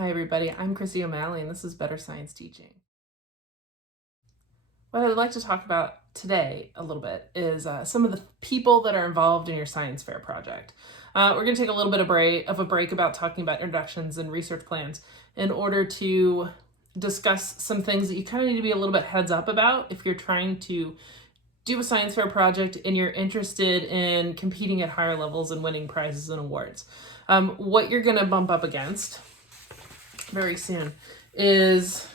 Hi everybody, I'm Christy O'Malley and this is Better Science Teaching. What I'd like to talk about today a little bit is some of the people that are involved in your science fair project. We're going to take a little bit of a break about talking about introductions and research plans in order to discuss some things that you kind of need to be a little bit heads up about if you're trying to do a science fair project and you're interested in competing at higher levels and winning prizes and awards. What you're going to bump up against very soon is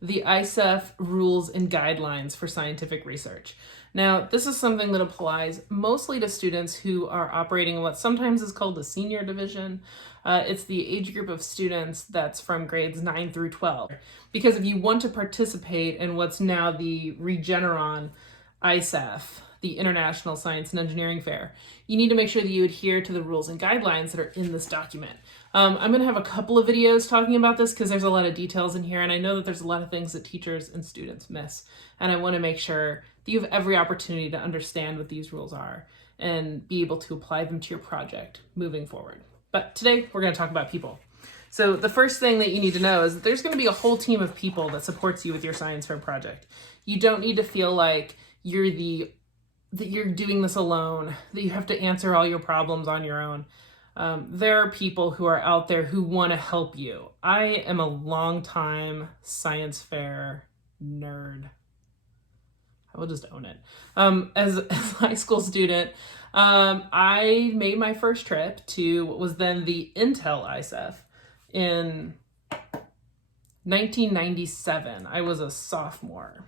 the ISEF rules and guidelines for scientific research. Now, this is something that applies mostly to students who are operating in what sometimes is called the senior division. It's the age group of students that's from grades 9 through 12. Because if you want to participate in what's now the Regeneron ISEF, the International Science and Engineering Fair, you need to make sure that you adhere to the rules and guidelines that are in this document. I'm going to have a couple of videos talking about this because there's a lot of details in here, and I know that there's a lot of things that teachers and students miss, and I want to make sure that you have every opportunity to understand what these rules are and be able to apply them to your project moving forward. But today we're going to talk about people. So the first thing that you need to know is that there's going to be a whole team of people that supports you with your science fair project. You don't need to feel like you're doing this alone, that you have to answer all your problems on your own. There are people who are out there who want to help you. I am a longtime science fair nerd. I will just own it. As a high school student, I made my first trip to what was then the Intel ISEF in 1997. I was a sophomore.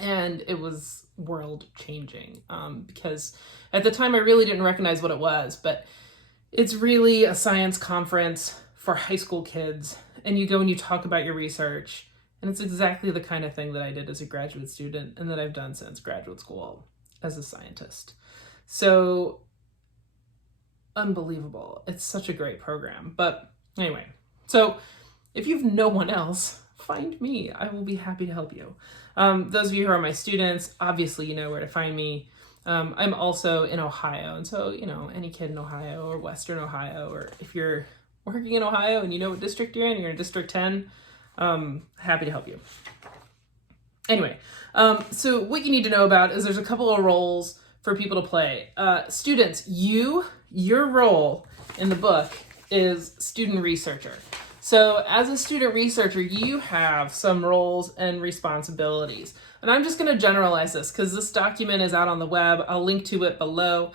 And it was world changing because at the time I really didn't recognize what it was, but it's really a science conference for high school kids, and you go and you talk about your research, and it's exactly the kind of thing that I did as a graduate student and that I've done since graduate school as a scientist. So unbelievable. It's such a great program. But anyway, so if you've no one else, find me. I will be happy to help you. Those of you who are my students, obviously you know where to find me. I'm also in Ohio, and so, any kid in Ohio or Western Ohio, or if you're working in Ohio and you know what district you're in District 10, happy to help you. Anyway, so what you need to know about is there's a couple of roles for people to play. Students, your role in the book is student researcher. So as a student researcher, you have some roles and responsibilities. And I'm just going to generalize this because this document is out on the web. I'll link to it below.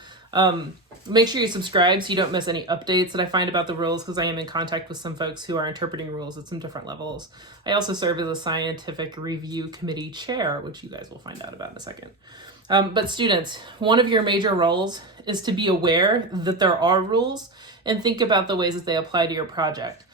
Make sure you subscribe so you don't miss any updates that I find about the rules, because I am in contact with some folks who are interpreting rules at some different levels. I also serve as a scientific review committee chair, which you guys will find out about in a second. But students, one of your major roles is to be aware that there are rules and think about the ways that they apply to your project.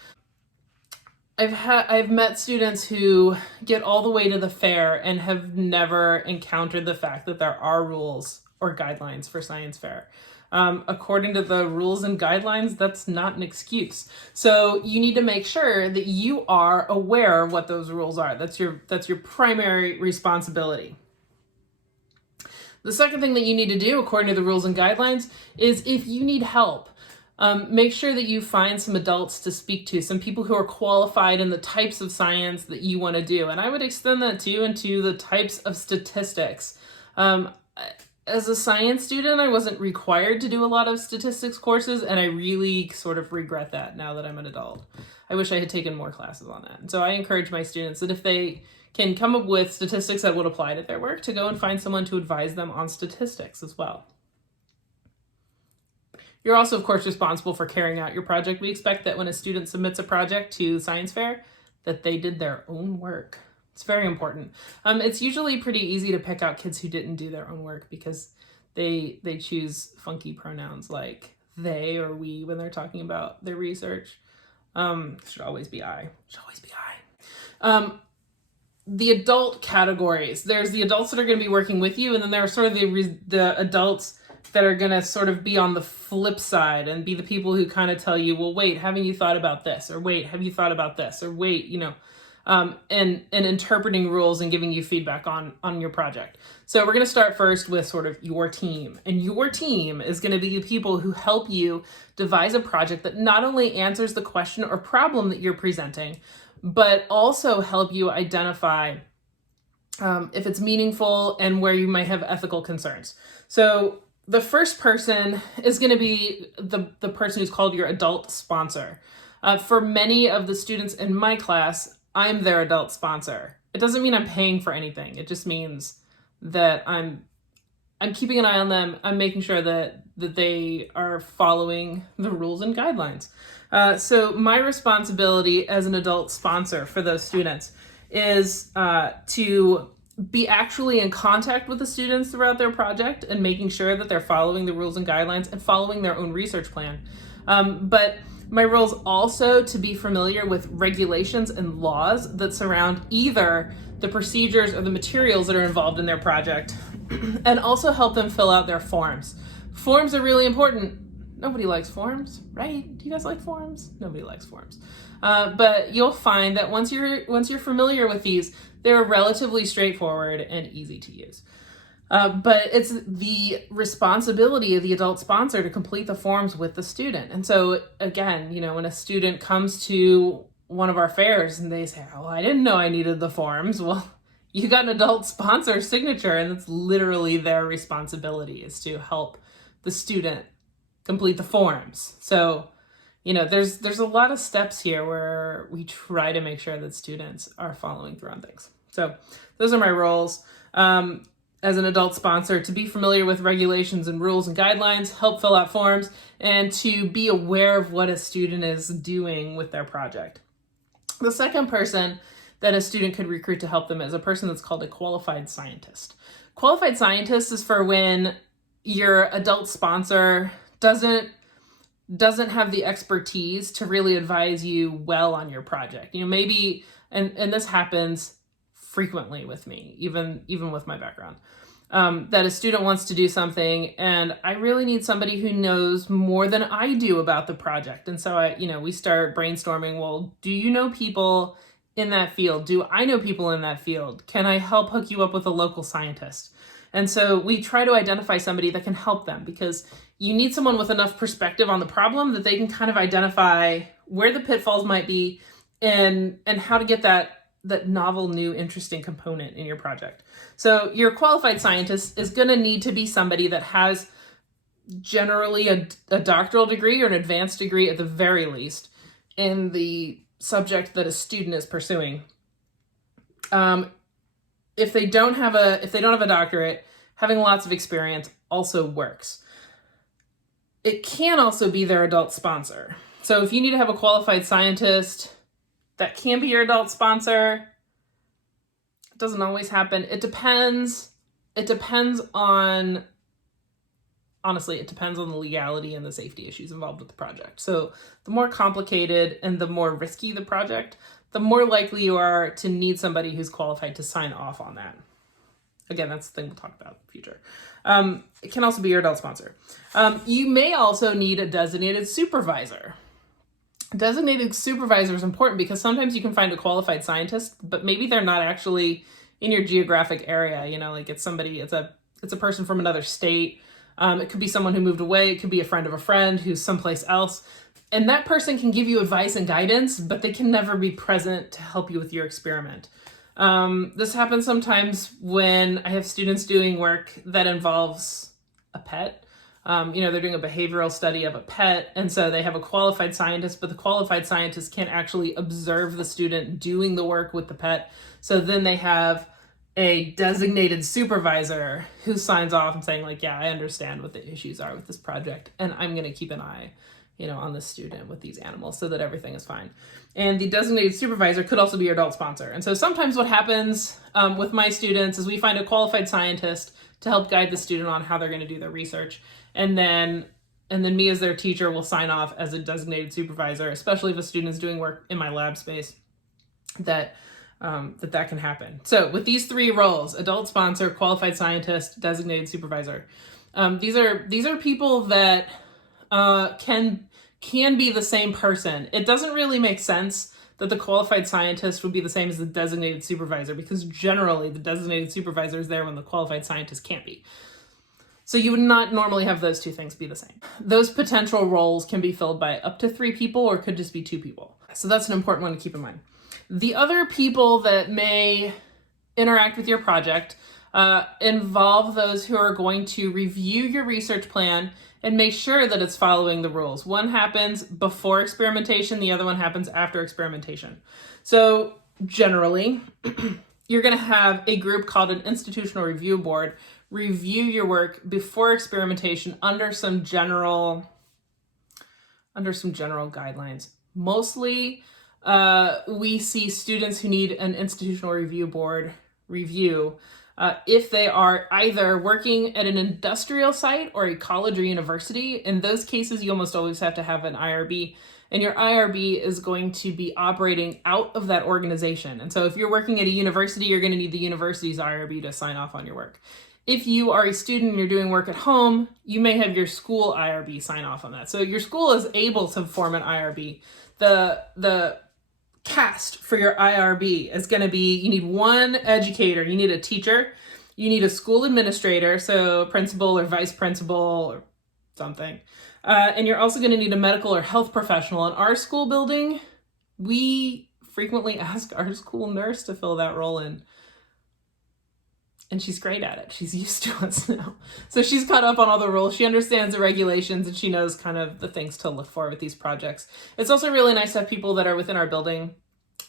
I've met students who get all the way to the fair and have never encountered the fact that there are rules or guidelines for science fair. According to the rules and guidelines, that's not an excuse. So you need to make sure that you are aware of what those rules are. That's your primary responsibility. The second thing that you need to do, according to the rules and guidelines, is if you need help, make sure that you find some adults to speak to, some people who are qualified in the types of science that you want to do. And I would extend that too into the types of statistics. As a science student, I wasn't required to do a lot of statistics courses, and I really sort of regret that now that I'm an adult. I wish I had taken more classes on that. And so I encourage my students that if they can come up with statistics that would apply to their work, to go and find someone to advise them on statistics as well. You're also, of course, responsible for carrying out your project. We expect that when a student submits a project to science fair, that they did their own work. It's very important. It's usually pretty easy to pick out kids who didn't do their own work because they choose funky pronouns like they or we when they're talking about their research. It should always be I. Should always be I. The adult categories. There's the adults that are going to be working with you, and then there are sort of the adults that are going to sort of be on the flip side and be the people who kind of tell you, well, wait, haven't you thought about this? Or wait, have you thought about this? Or wait, and interpreting rules and giving you feedback on your project. So we're going to start first with sort of your team. And your team is going to be the people who help you devise a project that not only answers the question or problem that you're presenting, but also help you identify if it's meaningful and where you might have ethical concerns. So the first person is going to be the person who's called your adult sponsor. For many of the students in my class, I'm their adult sponsor. It doesn't mean I'm paying for anything. It just means that I'm keeping an eye on them. I'm making sure that they are following the rules and guidelines. So my responsibility as an adult sponsor for those students is to be actually in contact with the students throughout their project and making sure that they're following the rules and guidelines and following their own research plan. But my role is also to be familiar with regulations and laws that surround either the procedures or the materials that are involved in their project, and also help them fill out their forms. Forms are really important. Nobody likes forms, right? Do you guys like forms? Nobody likes forms. But you'll find that once you're familiar with these, they're relatively straightforward and easy to use. But it's the responsibility of the adult sponsor to complete the forms with the student. And so again, when a student comes to one of our fairs and they say, oh, I didn't know I needed the forms. Well, you got an adult sponsor signature, and it's literally their responsibility is to help the student complete the forms. So, there's a lot of steps here where we try to make sure that students are following through on things. So those are my roles. As an adult sponsor, to be familiar with regulations and rules and guidelines, help fill out forms, and to be aware of what a student is doing with their project. The second person that a student could recruit to help them is a person that's called a qualified scientist. Qualified scientist is for when your adult sponsor doesn't have the expertise to really advise you well on your project. Maybe, and this happens frequently with me, even with my background, that a student wants to do something and I really need somebody who knows more than I do about the project. And so we start brainstorming, well, do you know people in that field? Do I know people in that field? Can I help hook you up with a local scientist? And so we try to identify somebody that can help them, because you need someone with enough perspective on the problem that they can kind of identify where the pitfalls might be and how to get that novel, new, interesting component in your project. So your qualified scientist is going to need to be somebody that has generally a doctoral degree or an advanced degree at the very least in the subject that a student is pursuing. If they don't have a doctorate, having lots of experience also works. It can also be their adult sponsor. So if you need to have a qualified scientist, that can be your adult sponsor. It doesn't always happen. It depends on, honestly, it depends on the legality and the safety issues involved with the project. So the more complicated and the more risky the project, the more likely you are to need somebody who's qualified to sign off on that. Again, that's the thing we'll talk about in the future. It can also be your adult sponsor. You may also need a designated supervisor. Designated supervisor is important because sometimes you can find a qualified scientist, but maybe they're not actually in your geographic area. It's a person from another state. It could be someone who moved away. It could be a friend of a friend who's someplace else. And that person can give you advice and guidance, but they can never be present to help you with your experiment. This happens sometimes when I have students doing work that involves a pet. They're doing a behavioral study of a pet, and so they have a qualified scientist, but the qualified scientist can't actually observe the student doing the work with the pet. So then they have a designated supervisor who signs off and saying, yeah, I understand what the issues are with this project, and I'm going to keep an eye, on the student with these animals so that everything is fine. And the designated supervisor could also be your adult sponsor. And so sometimes what happens with my students is we find a qualified scientist to help guide the student on how they're going to do their research. And then me as their teacher will sign off as a designated supervisor, especially if a student is doing work in my lab space, that can happen. So with these three roles, adult sponsor, qualified scientist, designated supervisor, these are people that can be the same person. It doesn't really make sense that the qualified scientist would be the same as the designated supervisor, because generally the designated supervisor is there when the qualified scientist can't be. So you would not normally have those two things be the same. Those potential roles can be filled by up to 3 people or could just be 2 people. So that's an important one to keep in mind. The other people that may interact with your project involve those who are going to review your research plan and make sure that it's following the rules. One happens before experimentation, the other one happens after experimentation. So generally, you're going to have a group called an institutional review board review your work before experimentation under some general guidelines. Mostly, we see students who need an institutional review board review if they are either working at an industrial site or a college or university. In those cases, you almost always have to have an IRB, and your IRB is going to be operating out of that organization. And so if you're working at a university, you're going to need the university's IRB to sign off on your work. If you are a student and you're doing work at home, you may have your school IRB sign off on that. So your school is able to form an IRB. The cast for your IRB is going to be, you need one educator, you need a teacher, you need a school administrator, so principal or vice principal or something. And you're also going to need a medical or health professional. In our school building, we frequently ask our school nurse to fill that role in. And she's great at it. She's used to us now. So she's caught up on all the rules. She understands the regulations and she knows kind of the things to look for with these projects. It's also really nice to have people that are within our building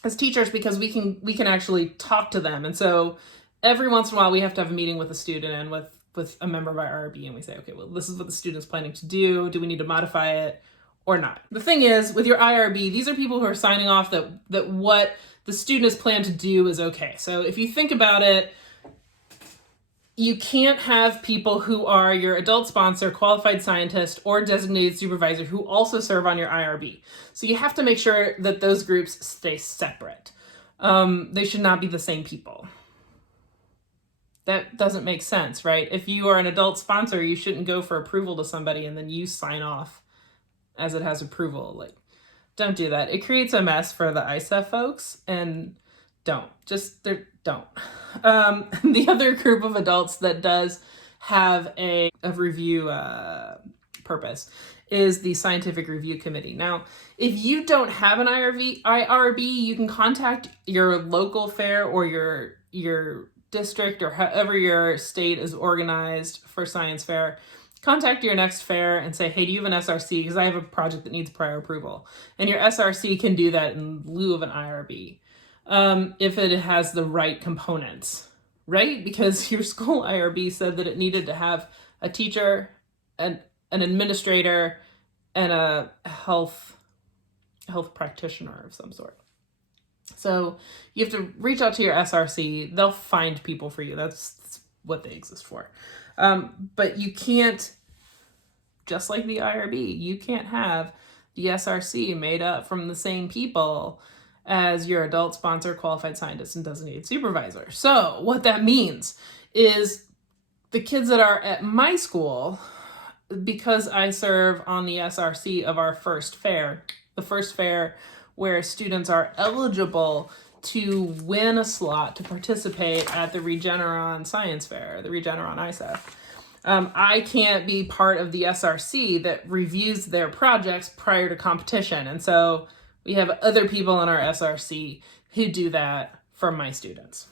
as teachers, because we can actually talk to them. And so every once in a while we have to have a meeting with a student and with a member of our IRB, and we say, okay, well, this is what the student's planning to do. Do we need to modify it or not? The thing is, with your IRB, these are people who are signing off that what the student has planned to do is okay. So if you think about it, you can't have people who are your adult sponsor, qualified scientist, or designated supervisor who also serve on your IRB. So you have to make sure that those groups stay separate. They should not be the same people. That doesn't make sense, right? If you are an adult sponsor, you shouldn't go for approval to somebody and then you sign off as it has approval. Like, don't do that. It creates a mess for the ISEF folks, and don't. The other group of adults that does have a review purpose is the Scientific Review Committee. Now, if you don't have an IRB, you can contact your local fair or your district or however your state is organized for science fair. Contact your next fair and say, hey, do you have an SRC? Because I have a project that needs prior approval. And your SRC can do that in lieu of an IRB. If it has the right components, right? Because your school IRB said that it needed to have a teacher, an administrator, and a health practitioner of some sort. So you have to reach out to your SRC. They'll find people for you. That's what they exist for. But you can't, just like the IRB, you can't have the SRC made up from the same people as your adult sponsor, qualified scientist, and designated supervisor. So what that means is the kids that are at my school, because I serve on the SRC of our first fair, the first fair where students are eligible to win a slot to participate at the Regeneron Science Fair, the Regeneron ISEF. I can't be part of the SRC that reviews their projects prior to competition. And so we have other people in our SRC who do that for my students.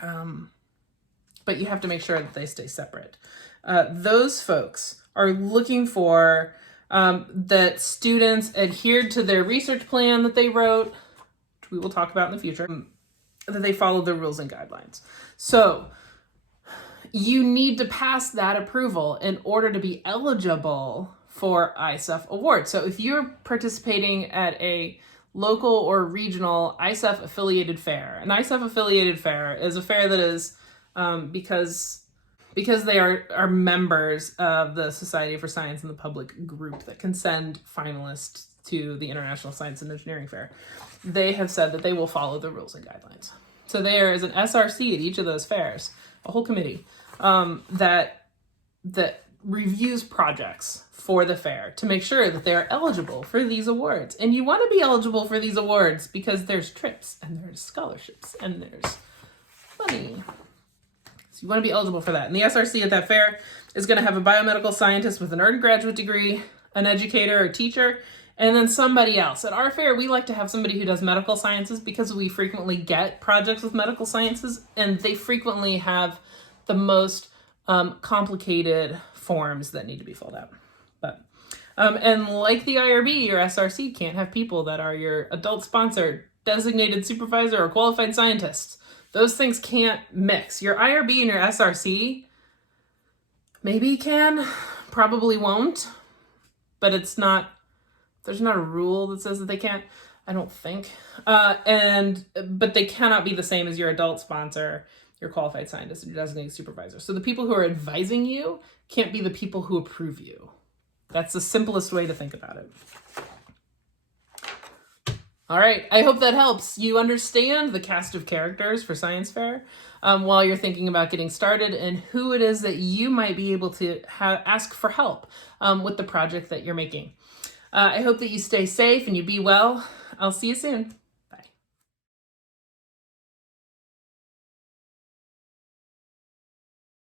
But you have to make sure that they stay separate. Those folks are looking for that students adhered to their research plan that they wrote, which we will talk about in the future, that they follow the rules and guidelines. So you need to pass that approval in order to be eligible for ISEF awards. So if you're participating at a local or regional ISEF affiliated fair, an ISEF affiliated fair is a fair that is, because they are members of the Society for Science and the Public group that can send finalists to the International Science and Engineering Fair, they have said that they will follow the rules and guidelines. So there is an SRC at each of those fairs, a whole committee, that reviews projects for the fair to make sure that they're eligible for these awards. And you want to be eligible for these awards because there's trips and there's scholarships and there's money. So you want to be eligible for that. And the SRC at that fair is going to have a biomedical scientist with an earned graduate degree, an educator or teacher, and then somebody else. At our fair, we like to have somebody who does medical sciences because we frequently get projects with medical sciences, and they frequently have the most complicated forms that need to be filled out. But and like the IRB, your SRC can't have people that are your adult sponsor, designated supervisor, or qualified scientists. Those things can't mix. Your IRB and your SRC maybe can, probably won't, but it's not, there's not a rule that says that they can't, I don't think. But they cannot be the same as your adult sponsor, your qualified scientist, and your designated supervisor. So the people who are advising you can't be the people who approve you. That's the simplest way to think about it. All right, I hope that helps you understand the cast of characters for Science Fair while you're thinking about getting started and who it is that you might be able to ask for help with the project that you're making. I hope that you stay safe and you be well. I'll see you soon.